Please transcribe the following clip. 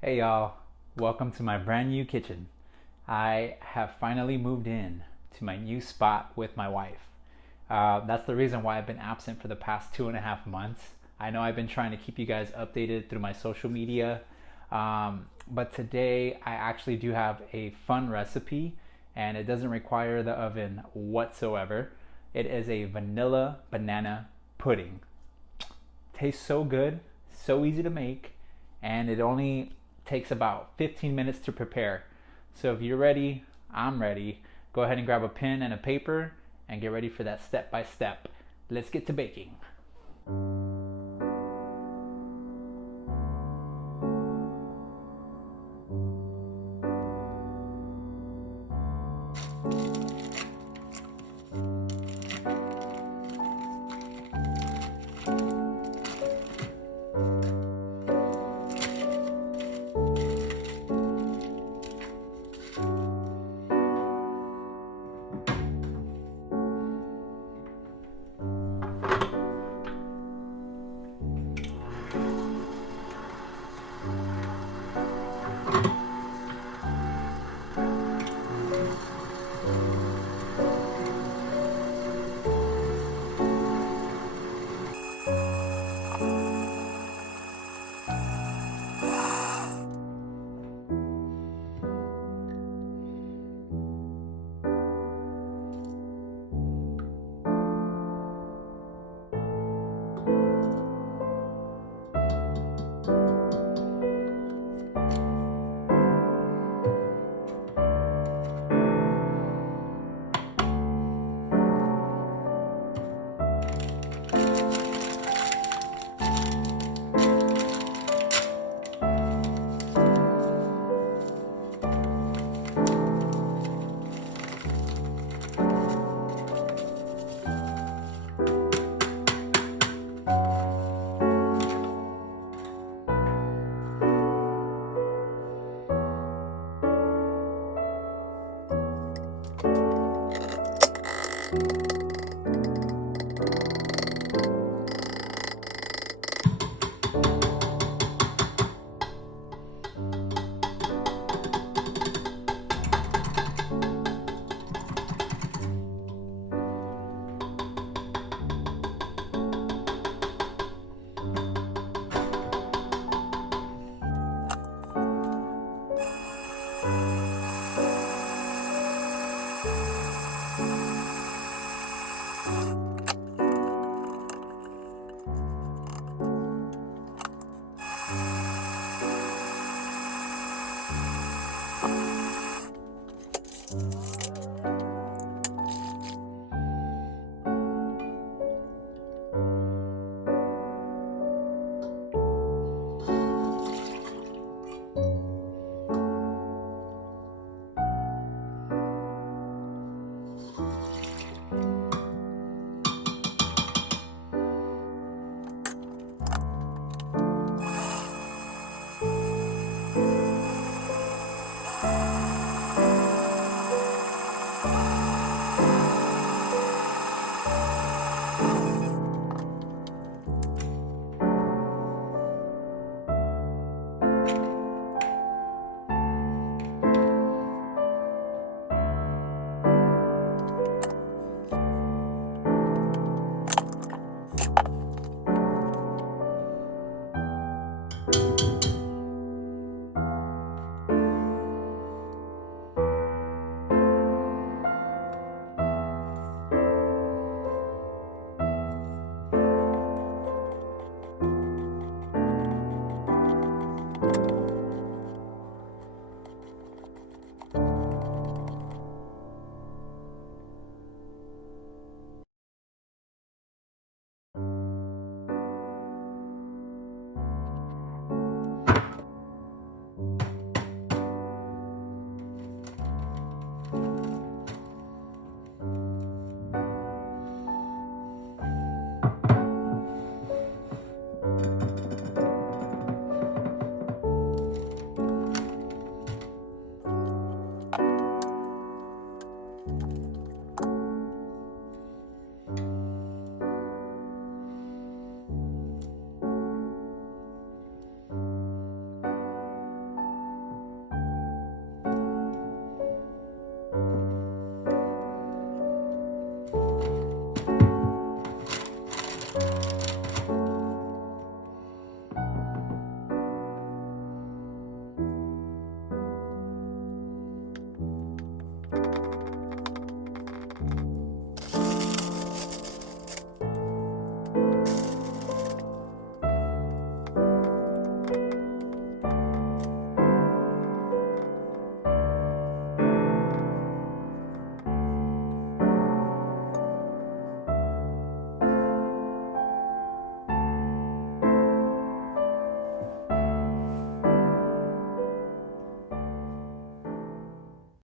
Hey y'all, welcome to my brand new kitchen. I have finally moved in to my new spot with my wife. That's the reason why I've been absent for the past 2.5 months. I know I've been trying to keep you guys updated through my social media, but today I actually do have a fun recipe and it doesn't require the oven whatsoever. It is a vanilla banana pudding. Tastes so good, so easy to make, and it only takes about 15 minutes to prepare. So if you're ready, I'm ready. Go ahead and grab a pen and a paper and get ready for that step by step. Let's get to baking.